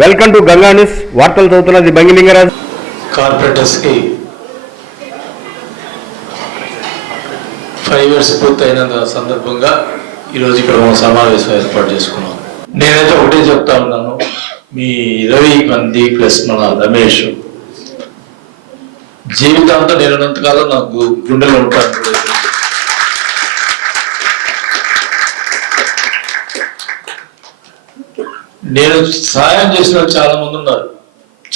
Welcome to Ganga news. వార్తలు చదువుతున్నది బంగిలింగరాజు. కార్పొరేటర్స్కి 5 years పూర్తయిన సందర్భంగా ఈరోజు ఇక్కడ సమావేశం ఏర్పాటు చేసుకున్నాం. నేనైతే ఒకటే చెప్తా ఉన్నాను, మీ 20 మంది ప్లస్ మన రమేష్ జీవితాంతం నేనున్నంతకాలం నాకు గుండెలో ఉంటాను. నేను సహాయం చేసిన చాలా మంది ఉన్నారు,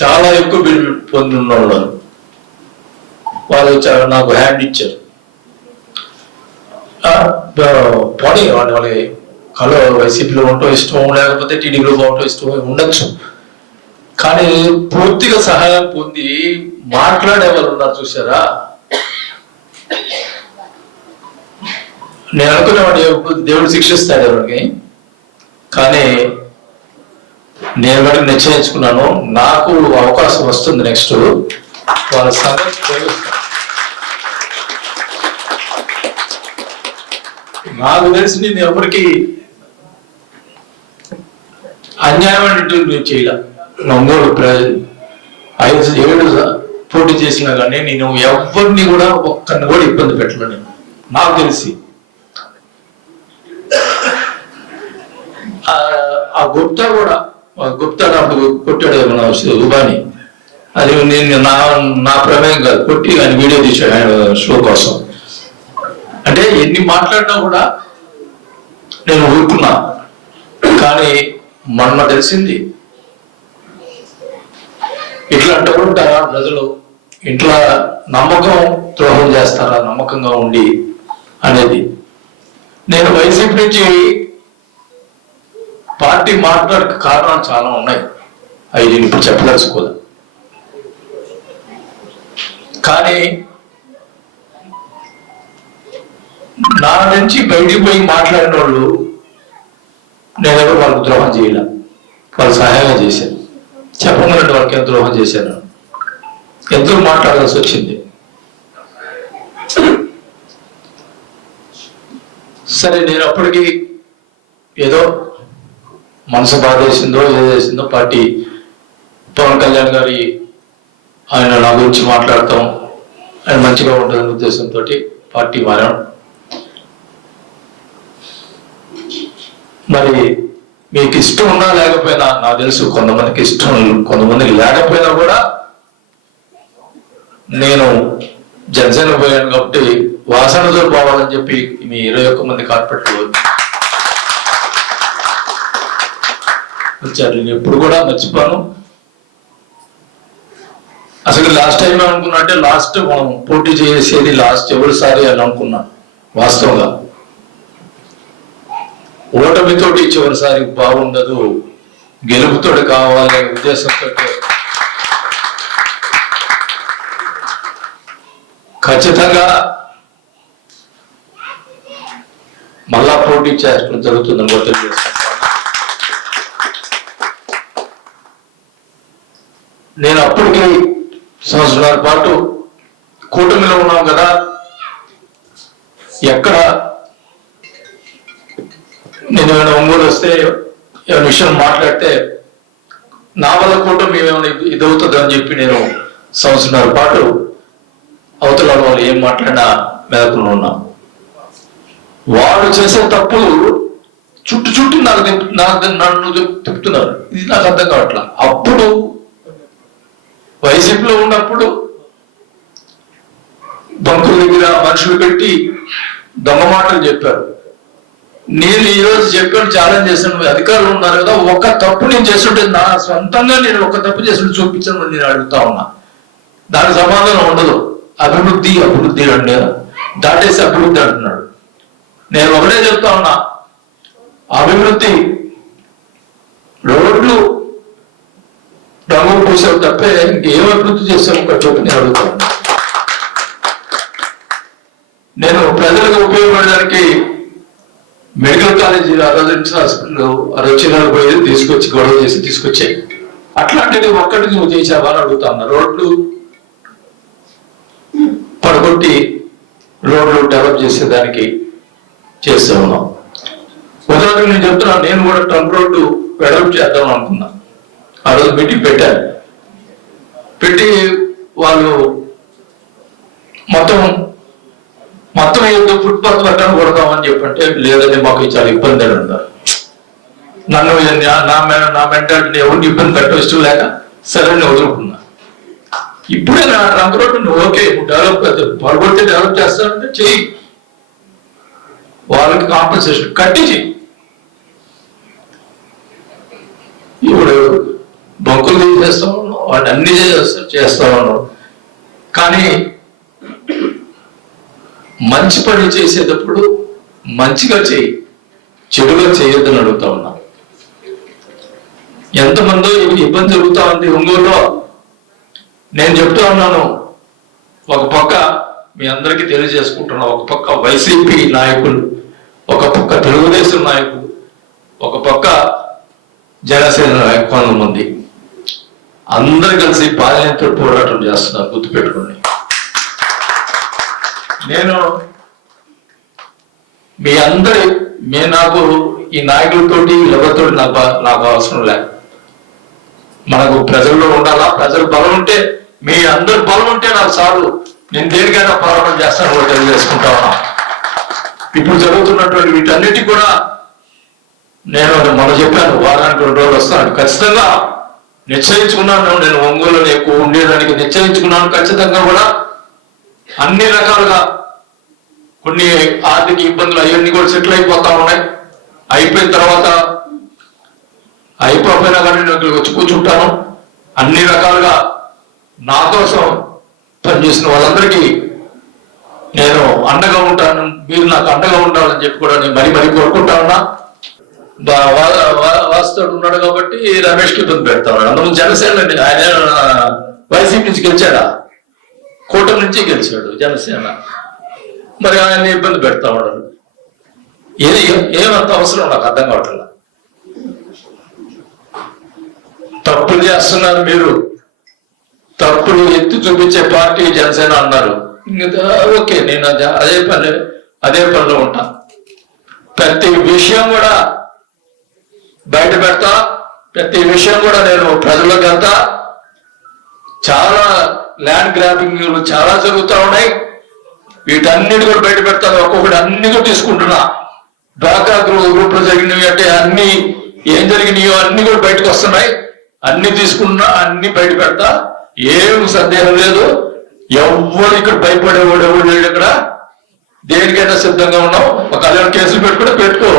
చాలా ఎక్కువ బిల్ పొంది ఉన్నవాళ్ళు. వాళ్ళు నాకు హ్యాండ్ ఇచ్చారు. పోనీ వాళ్ళ కలో వైసీపీలో ఉండటం ఇష్టం, లేకపోతే టీడీపీలో పోవటం ఇష్టం ఉండొచ్చు, కానీ పూర్తిగా సహాయం పొంది మాట్లాడే వాళ్ళు ఉన్నారు చూసారా. నేను అనుకునేవాడు దేవుడు శిక్షిస్తాడు ఎవరికి, కానీ నేను కూడా నిశ్చయించుకున్నాను, నాకు అవకాశం వస్తుంది నెక్స్ట్ వాళ్ళ సంగతి తెలుస్తాను. నాకు తెలిసి నేను ఎవరికి అన్యాయం అనేటువంటి నేను చేయలే. నమ్మూరు 5-7 పోటీ చేసినా కానీ నేను ఎవరిని కూడా ఒక్కరిని కూడా ఇబ్బంది పెట్టలే. నేను నాకు తెలిసి ఆ గుప్తా నాకు కొట్టాడు మన ఉబాని, అది నేను నా ప్రమేయం కాదు, కొట్టి ఆయన వీడియో తీసాడు ఆయన షో కోసం. అంటే ఎన్ని మాట్లాడినా కూడా నేను ఊరుకున్నా. కానీ మొన్న తెలిసింది ఇట్లా అంటుకుంటారా ప్రజలు, ఇంట్లో నమ్మకం ద్రోహం చేస్తారా నమ్మకంగా ఉండి అనేది. నేను వైసీపీ నుంచి పార్టీ మాట్లాడే కారణాలు చాలా ఉన్నాయి, అవి నేను ఇప్పుడు చెప్పదలుచుకోలే. కానీ నా నుంచి బయటికి పోయి మాట్లాడిన వాళ్ళు నేను ఎవరు వాళ్ళకు ద్రోహం చేయలే, వాళ్ళు సహాయంగా చేశాను. చెప్పమనండి వాళ్ళకి ఎంత ద్రోహం చేశాను, ఎందుకు మాట్లాడాల్సి వచ్చింది. సరే, నేను అప్పటికి ఏదో మనసు బాధ వేసిందో ఏదో చేసిందో, పార్టీ పవన్ కళ్యాణ్ గారి ఆయన నా గురించి మాట్లాడతాం, ఆయన మంచిగా ఉంటుందనే ఉద్దేశంతో పార్టీ మారాం. మరి మీకు ఇష్టం ఉన్నా లేకపోయినా, నాకు తెలుసు కొంతమందికి ఇష్టం, కొంతమందికి లేకపోయినా కూడా నేను జనసేన పోయాను కాబట్టి వాసనతో పోవాలని చెప్పి మీ 21 మంది కార్పొరేటర్లు వచ్చారు. నేను ఎప్పుడు కూడా మర్చిపోను. అసలు లాస్ట్ టైం ఏమనుకున్నా అంటే, లాస్ట్ మనం పోటీ చేసేది లాస్ట్ ఎవరిసారి అని అనుకున్నా. వాస్తవంగా ఓటమితోటి చివరిసారి బాగుండదు, గెలుపుతోటి కావాలనే ఉద్దేశంతో ఖచ్చితంగా మళ్ళా పోటీ చేయడం జరుగుతుందని కూడా తెలియజేస్తాను. నేను అప్పటికి 1.5 సంవత్సరాల పాటు కూటమిలో ఉన్నాం కదా, ఎక్కడ నేను ఏమైనా ఒంగోలు వస్తే ఏమైనా విషయం మాట్లాడితే నా వల్ల కూటమి ఏమైనా ఇదవుతుంది అని చెప్పి నేను 1.5 సంవత్సరాల పాటు అవతల వాళ్ళు ఏం మాట్లాడినా మెదకులో ఉన్నా. వాళ్ళు చేసే తప్పులు చుట్టూ నన్ను తిప్పుతున్నారు, ఇది నాకు అర్థం కావట్లా. అప్పుడు వైసీపీలో ఉన్నప్పుడు బంకుల దగ్గర మనుషులు పెట్టి దొంగ మాటలు చెప్పారు. నేను ఈరోజు చెప్పాను, ఛాలెంజ్ చేశాను, అధికారులు ఉన్నారు కదా, ఒక తప్పు నేను చేస్తుంటే నా సొంతంగా నేను ఒక తప్పు చేస్తుంటే చూపించను నేను అడుగుతా ఉన్నా. దానికి సమాధానం ఉండదు. అభివృద్ధి అంటే దాటేసి అభివృద్ధి అంటున్నాడు. నేను ఒకటే చెప్తా ఉన్నా, అభివృద్ధి రోడ్లు రంగు పూసావు తప్పే ఇంకేం అభివృద్ధి చేసావు ఒక చోటు నేను అడుగుతాను. నేను ప్రజలకు ఉపయోగపడడానికి మెడికల్ కాలేజీ రెసిడెన్స్ హాస్పిటల్ అరవచ్చినాలు పోయేది తీసుకొచ్చి గొడవ చేసి తీసుకొచ్చాయి. అట్లాంటిది ఒక్కటి నువ్వు చేసావా అని అడుగుతా ఉన్నా. రోడ్లు పడగొట్టి రోడ్లు డెవలప్ చేసేదానికి చేస్తూ ఉన్నాం. ఉదాహరణకు నేను చెప్తున్నా, నేను కూడా ట్రంప్ రోడ్డు వెడల్పు చేద్దాం అనుకున్నా. ఆ రోజు మీటింగ్ పెట్టారు. పెట్టి వాళ్ళు మొత్తం ఏదో ఫుట్పాత్ పక్కన కొడదామని చెప్పంటే లేదంటే మాకు చాలా ఇబ్బంది అని అన్నారు. నన్ను నా మెంటాలిటీ ఎవరికి ఇబ్బంది పెట్టడం ఇష్టం లేక సరే నేను వదులుకున్నా. ఇప్పుడే నా రంగు రోడ్డు నువ్వు ఓకే డెవలప్ పడగొడితే డెవలప్ చేస్తానంటే చెయ్యి, వాళ్ళకి కాంపెన్సేషన్ కట్టి చెయ్యి. ఇప్పుడు బంకులు తీసేస్తా ఉన్నాం, వాటి అన్ని చేస్తా ఉన్నాం. కానీ మంచి పని చేసేటప్పుడు మంచిగా చేయి, చెడుగా చేయొద్దని అడుగుతా ఉన్నా. ఎంతమందో ఇబ్బంది జరుగుతా ఉంది ఒంగోలులో. నేను చెప్తా ఉన్నాను, ఒక పక్క మీ అందరికీ తెలియజేసుకుంటున్నా, ఒక పక్క వైసీపీ నాయకులు, ఒక పక్క తెలుగుదేశం నాయకులు, ఒక పక్క జనసేన నాయకులు, కొంతమంది అందరు కలిసి పాదయాత్ర పోరాటం చేస్తున్నారు. గుర్తుపెట్టుకోండి. నేను నాకు ఈ నాయకులతోటి ఎవరితో నాకు అవసరం లే. మనకు ప్రజల్లో ఉండాలా, ప్రజల బలం ఉంటే, మీ అందరి బలం ఉంటే నాకు చాలు. నేను దేనికైనా పోరాటం చేస్తాను కూడా తెలియజేసుకుంటా ఉన్నా. ఇప్పుడు జరుగుతున్నటువంటి వీటన్నిటి కూడా నేను మొన్న చెప్పాను, వారానికి 2 రోజులు వస్తాను. ఖచ్చితంగా నిశ్చయించుకున్నాను. నేను ఒంగోలులో ఎక్కువ ఉండేదానికి నిశ్చయించుకున్నాను. ఖచ్చితంగా కూడా అన్ని రకాలుగా కొన్ని ఆర్థిక ఇబ్బందులు అవన్నీ కూడా సెటిల్ అయిపోతా ఉన్నాయి. అయిపోయిన తర్వాత అయిపోయినా కానీ నేను ఇక్కడికి వచ్చి కూర్చుంటాను. అన్ని రకాలుగా నా కోసం పనిచేసిన వాళ్ళందరికీ నేను అండగా ఉంటాను. మీరు నాకు అండగా ఉండాలని చెప్పి కూడా నేను మరీ కోరుకుంటా ఉన్నా. వాస్తవుడు ఉన్నాడు కాబట్టి రమేష్కి ఇబ్బంది పెడతా ఉన్నాడు. అందులో జనసేన ఆయన వైసీపీ నుంచి గెలిచాడా, కూటమి నుంచి గెలిచాడు జనసేన. మరి ఆయన్ని ఇబ్బంది పెడతా ఉన్నాడు. ఏమంత అవసరం నాకు అర్థం కావట్లేదు. తప్పులు చేస్తున్నారు మీరు, తప్పులు ఎత్తి చూపించే పార్టీ జనసేన అన్నారు. ఓకే, నేను అదే పనిలో ఉంటా. ప్రతి విషయం కూడా బయట పెడతా, ప్రతి విషయం కూడా నేను ప్రజల్లోకి వెళ్తా. చాలా ల్యాండ్ గ్రాబింగ్లు చాలా జరుగుతూ ఉన్నాయి. వీటన్నిటి కూడా బయట పెడతాను. ఒక్కొక్కటి అన్ని కూడా తీసుకుంటున్నా. డ్వాక్రా గ్రూప్ లో జరిగినవి అంటే అన్ని ఏం జరిగినాయో అన్ని కూడా బయటకు వస్తున్నాయి. అన్ని తీసుకున్నా, అన్ని బయట పెడతా. ఏం సందేహం లేదు. ఎవరు ఇక్కడ భయపడేవాడు ఎవడు లేడు. ఇక్కడ దేనికైనా సిద్ధంగా ఉన్నాం. ఒక కళ్యాణ కేసులు పెట్టుకో.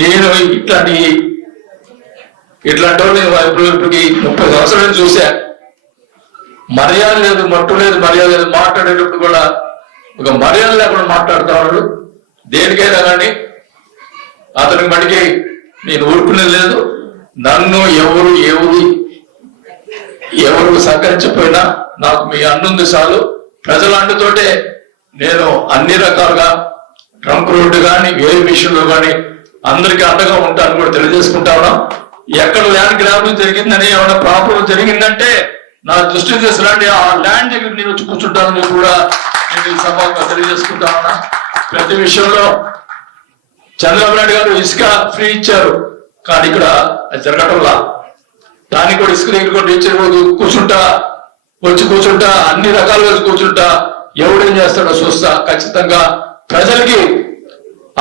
నేను ఇట్లాంటి వాళ్ళు ఇప్పటికి 30 సంవత్సరాలు చూసా. మర్యాద లేదు, మట్టు లేదు, మర్యాద లేదు. మాట్లాడేటప్పుడు కూడా ఒక మర్యాద లేకుండా మాట్లాడుతా ఉన్నాడు. దేనికైనా కానీ అతనికి మటుకి నేను ఊరుకునేది లేదు. నన్ను ఎవరు సహకరించకపోయినా నాకు మీ అన్నుంది చాలు. ప్రజల అండుతోటే నేను అన్ని రకాలుగా ట్రంక్ రోడ్డు కానీ ఏ విషయంలో కానీ అందరికీ అండగా ఉంటాను కూడా తెలియజేసుకుంటా ఉన్నాం. ఎక్కడ ల్యాండ్ గ్రాబింగ్ జరిగిందని ఏమైనా ప్రాబ్లం జరిగిందంటే నా దృష్టి తీసుకురండి. ఆ ల్యాండ్ దగ్గర నేను వచ్చి కూర్చుంటానని కూడా నేను సభగా తెలియజేసుకుంటా ఉన్నా. ప్రతి విషయంలో చంద్రబాబు నాయుడు గారు ఇసుక ఫ్రీ ఇచ్చారు, కానీ ఇక్కడ అది జరగటంలా. దానికి కూడా ఇసుక దగ్గర కూడా వచ్చి కూర్చుంటా అన్ని రకాలుగా కూర్చుంటా. ఎవడేం చేస్తాడో చూస్తా. ఖచ్చితంగా ప్రజలకి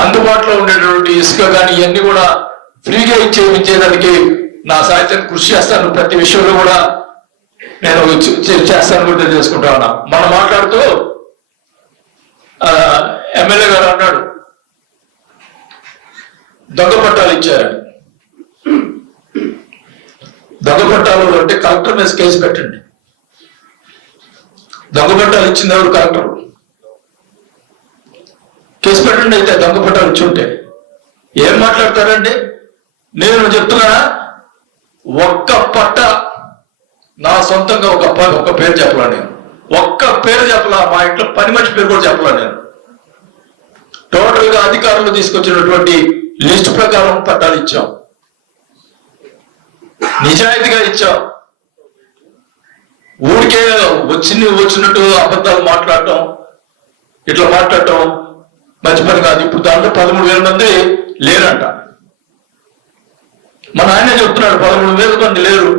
అందుబాటులో ఉండేటువంటి ఇసుక కానీ ఇవన్నీ కూడా ఫ్రీగా ఇచ్చేదానికి నా సాహిత్యాన్ని కృషి చేస్తాను. ప్రతి విషయంలో కూడా నేను చేస్తాను కూడా తెలియజేసుకుంటా ఉన్నా. మనం మాట్లాడుతూ ఎమ్మెల్యే గారు అన్నాడు దొంగ పట్టాలు ఇచ్చారని. దొంగ పట్టాలు అంటే కలెక్టర్ మీద కేసు పెట్టండి. దొంగ పట్టాలు ఇచ్చింది ఎవరు? కలెక్టర్. కేసు పెట్టండి. అయితే దొంగ పట్టాలు ఇచ్చి ఉంటే ఏం మాట్లాడతారండి? నేను చెప్తున్నా, ఒక్క పట్ట నా సొంతంగా ఒక పేరు చెప్పలా. నేను ఒక్క పేరు చెప్పలా. మా ఇంట్లో పని మనిషి పేరు కూడా చెప్పలా. నేను టోటల్ గా అధికారులు తీసుకొచ్చినటువంటి లిస్ట్ ప్రకారం పట్టాలు ఇచ్చాం. నిజాయితీగా ఇచ్చాం. ఊరికే వచ్చినట్టు అబద్ధాలు మాట్లాడటం, ఇట్లా మాట్లాడటం మంచి పని కాదు. ఇప్పుడు దాంట్లో 13,000 మంది లేరంట. మన ఆయనే చెప్తున్నాడు 13,000 మంది లేరు.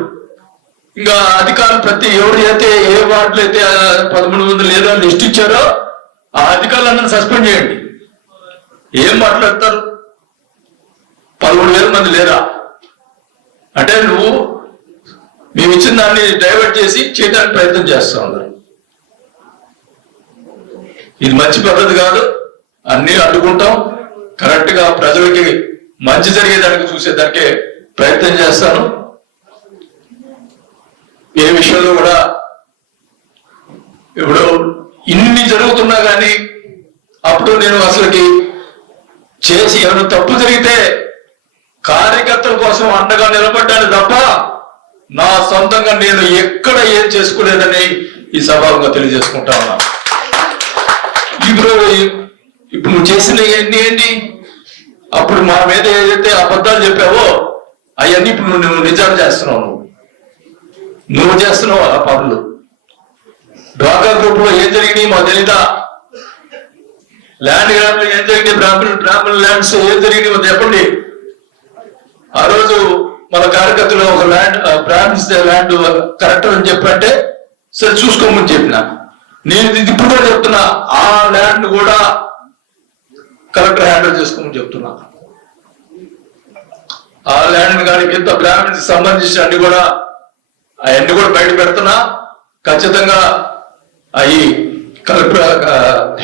ఇంకా అధికారులు ప్రతి ఎవరు అయితే ఏ వార్డులో అయితే 1300 లేరు అని లిస్ట్ ఇచ్చారో ఆ అధికారులందరినీ సస్పెండ్ చేయండి. ఏం మాట్లాడతారు? 13,000 మంది లేరా అంటే నువ్వు మేము ఇచ్చిన దాన్ని డైవర్ట్ చేసి చేయడానికి ప్రయత్నం చేస్తా ఉన్నారు. ఇది మంచి పద్ధతి కాదు. అన్ని అడ్డుకుంటాం. కరెక్ట్ గా ప్రజలకి మంచి జరిగేదానికి చూసేదానికే ప్రయత్నం చేస్తాను. ఏ విషయంలో కూడా ఇప్పుడు ఇన్ని జరుగుతున్నా కానీ అప్పుడు నేను అసలుకి చేసి ఏమైనా తప్పు జరిగితే కార్యకర్తల కోసం అండగా నిలబడ్డాను తప్ప నా సొంతంగా నేను ఎక్కడ ఏం చేసుకోలేదని ఈ సభాగా తెలియజేసుకుంటా ఉన్నా. ఇప్పుడు నువ్వు చేసిన ఏంటి? అప్పుడు మా మీద ఏదైతే అబద్ధాలు చెప్పావో అవన్నీ ఇప్పుడు నువ్వు నిజాలు చేస్తున్నావు. నువ్వు చేస్తున్నావు ఆ పనులు. డ్వాక్రా గ్రూప్ లో ఏం జరిగినాయి మాకు తెలీదా? ల్యాండ్ గ్రాంట్లు ఏం జరిగినాయి? బ్రాహ్మణ ల్యాండ్స్ ఏం జరిగినాయి మాకు చెప్పండి. ఆ రోజు మన కార్యకర్తలు ఒక ల్యాండ్ బ్రాహ్మణ్స్ ల్యాండ్ కరెక్టర్ అని చెప్పంటే సరే చూసుకోమని చెప్పిన. నేను ఇప్పుడు కూడా చెప్తున్నా, ఆ ల్యాండ్ కూడా కలెక్టర్ హ్యాండిల్ చేసుకోమని చెప్తున్నా. ఆ ల్యాండ్ కానీ ఎంత బ్రాహ్మణ్స్ సంబంధించిన అన్ని కూడా అవన్నీ కూడా బయట పెడుతున్నా. ఖచ్చితంగా అవి కలెక్టర్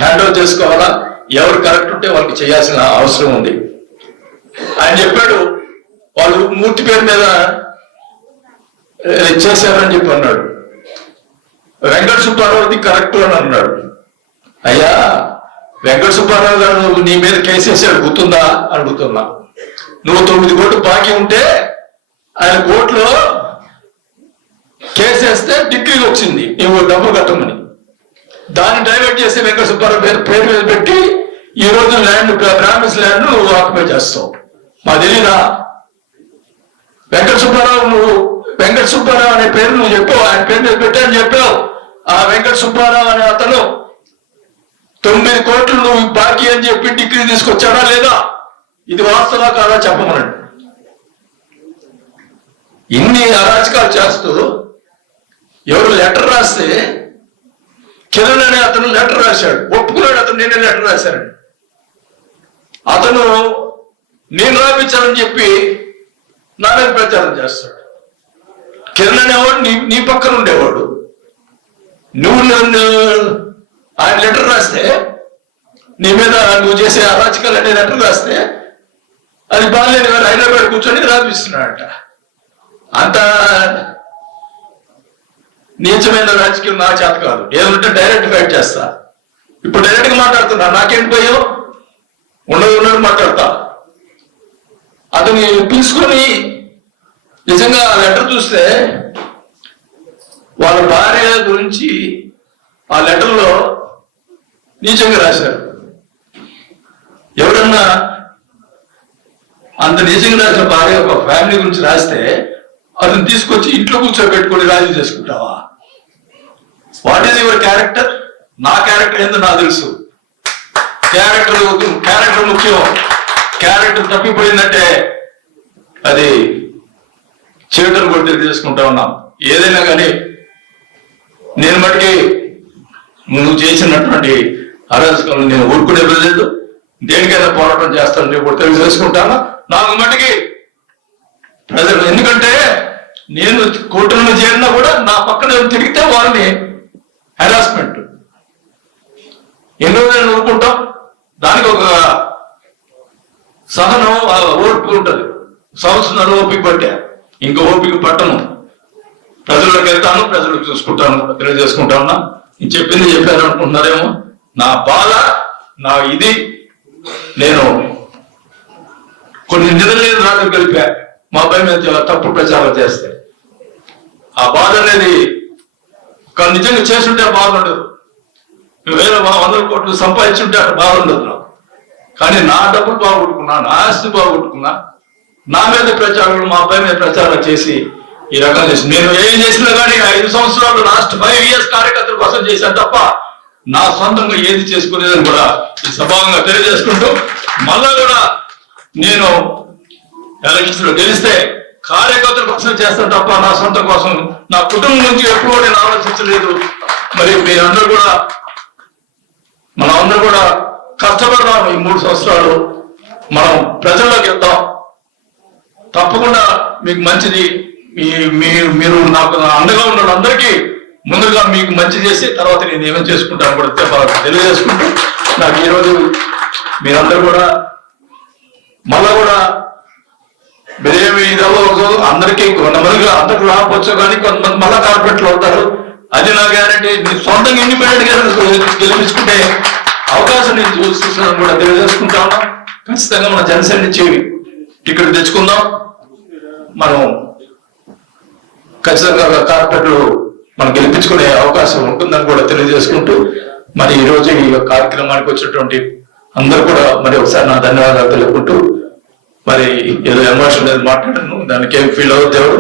హ్యాండిల్ చేసుకోవాలా. ఎవరు కరెక్ట్ ఉంటే వాళ్ళకి చేయాల్సిన అవసరం ఉంది. ఆయన చెప్పాడు వాళ్ళు మూర్తి పేరు మీద చేశారని చెప్పి అన్నాడు. వెంకట సుబ్బారావుది కరెక్ట్ అని అన్నాడు. అయ్యా వెంకట సుబ్బారావు గారు నీ మీద కేసు వేసాడు గుర్తుందా అడుగుతున్నా. నువ్వు 9 కోట్లు బాకీ ఉంటే ఆయన కోర్టులో కేసు వేస్తే డిగ్రీ వచ్చింది నువ్వు డబ్బు కట్టమని. దాన్ని డైవర్ట్ చేసి వెంకట సుబ్బారావు పేరు మీద పెట్టి ఈ రోజు ల్యాండ్ బ్రాహ్మణ్స్ ల్యాండ్ నువ్వు ఆక్యుపై చేస్తావు. మా తెలీదా? వెంకట సుబ్బారావు అనే పేరు నువ్వు చెప్పావు, ఆయన పేరు మీద పెట్టాలని చెప్పావు. ఆ వెంకట సుబ్బారావు అనే అతను 9 కోట్లు నువ్వు బాకీ అని చెప్పి డిగ్రీ తీసుకొచ్చాడా లేదా? ఇది వాస్తవా కాదా చెప్పమనండి. ఇన్ని అరాచకాలు చేస్తూ ఎవరు లెటర్ రాస్తే కిరణ్ అనే అతను లెటర్ రాశాడు, ఒప్పుకున్నాడు. అతను నేనే లెటర్ రాశానండి. అతను నేను రాపించాలని చెప్పి నా మీద ప్రచారం చేస్తాడు. కిరణ్ అనేవాడు నీ పక్కన ఉండేవాడు. నువ్వు ఆయన లెటర్ రాస్తే నీ మీద నువ్వు చేసే అరాచకాలు అనే లెటర్ రాస్తే అది బాగాలేని వారు హైదరాబాద్ కూర్చొని రాపిస్తున్నాడట. అంత నీచమైన రాజకీయం నా చేత కాదు. ఏదంటే డైరెక్ట్ ఫైట్ చేస్తా. ఇప్పుడు డైరెక్ట్ గా మాట్లాడుతున్నా. నాకేంటి భయం? ఉన్నది మాట్లాడతా. అతని పిలుచుకొని నిజంగా ఆ లెటర్ చూస్తే వాళ్ళ భార్య గురించి ఆ లెటర్లో నీచంగా రాశారు. ఎవరన్నా అంత నీచంగా రాసిన భార్య ఒక ఫ్యామిలీ గురించి రాస్తే అతను తీసుకొచ్చి ఇంట్లో కూర్చోబెట్టుకొని రాజీ చేసుకుంటావా? What is your character? నా క్యారెక్టర్ ఏందో నాకు తెలుసు. క్యారెక్టర్ ముఖ్యం. క్యారెక్టర్ తప్పిపోయిందంటే అది చీటలు కూడా తెలియజేసుకుంటా ఉన్నాం. ఏదైనా కానీ నేను మటుకి నువ్వు చేసినటువంటి అరాచకాలను నేను ఊరుకునే లేదు. దేనికైనా పోరాటం చేస్తానని చెప్పి తెలియజేసుకుంటాను. నాకు మటుకి ప్రజలు, ఎందుకంటే నేను కూటమిలో చేరినా కూడా నా పక్కన తిరిగితే వాళ్ళని హెరాస్మెంట్ ఎన్నో రోజులు ఊరుకుంటాం. దానికి ఒక సహనం ఓపిక ఉంటుంది. సంవత్సరాలు ఓపిక పట్టా, ఇంకా ఓపిక పట్టను. ప్రజలకు వెళ్తాను, ప్రజలకు చూసుకుంటాను, తెలియజేసుకుంటాను. నేను చెప్పింది చెప్పారు అనుకుంటున్నారేమో. నా బాధ, నా ఇది, నేను కొన్ని నిధులు రాత్రి కలిపా మా అబ్బాయి మీద తప్పుడు ప్రచారం చేస్తే. ఆ బాధ అనేది నిజంగా చేస్తుంటే బాగుండదు. వేరే 100 కోట్లు సంపాదించుంటే అక్కడ బాగుండదు నాకు. కానీ నా డబ్బులు బాగొట్టుకున్నా, నా ఆస్తి బాగొట్టుకున్నా, నా మీద ప్రచారం, మా అబ్బాయి మీద ప్రచారం చేసి ఈ రకంగా చేసి నేను ఏం చేసినా కానీ 5 సంవత్సరాలు లాస్ట్ 5 ఇయర్స్ కార్యకర్తల కోసం చేశాను తప్ప నా సొంతంగా ఏది చేసుకునేదని కూడా ఈ సభాంగా తెలియజేసుకుంటూ, మళ్ళా కూడా నేను ఎలక్షన్స్ లో గెలిస్తే కార్యకర్తల కోసం చేస్తాను తప్ప నా సొంత కోసం నా కుటుంబం నుంచి ఎప్పుడు నేను ఆలోచించలేదు. మరి మీరందరూ కూడా మనమందరూ కూడా కష్టపడదాం. ఈ 3 సంవత్సరాలు మనం ప్రజల్లోకి వెళ్తాం. తప్పకుండా మీకు మంచిది. మీరు నాకు అండగా ఉన్న వాళ్ళందరికీ ముందుగా మీకు మంచి చేసి తర్వాత నేను ఏమేమి చేసుకుంటాను కూడా తెలియజేసుకుంటూ నాకు ఈరోజు మీరందరూ కూడా మళ్ళా కూడా మీరేమి ఇదవ్వదు. అందరికీ కొంతమందికి అందరికి రాకపోవచ్చు కానీ కొంతమంది మళ్ళా కార్పొరేట్లు అవుతారు. అది నా గ్యారంటీ. మీరు సొంతంగా ఇండిపెండెంట్ గా గెలిపించుకుంటే అవకాశం నేను చూస్తున్నాను కూడా తెలియజేసుకుంటా ఉన్నాం. ఖచ్చితంగా మన జనసేన నుంచి ఇక్కడ తెచ్చుకుందాం. మనం ఖచ్చితంగా కార్పొరేట్లు మనం గెలిపించుకునే అవకాశం ఉంటుందని కూడా తెలియజేసుకుంటూ మరి ఈ రోజు ఈ కార్యక్రమానికి వచ్చినటువంటి అందరూ కూడా మరి ఒకసారి నా ధన్యవాదాలు తెలుపుకుంటూ మరి ఏదో ఎమోషన్ మాట్లాడాను, దానికి ఏం ఫీల్ అవుతారు.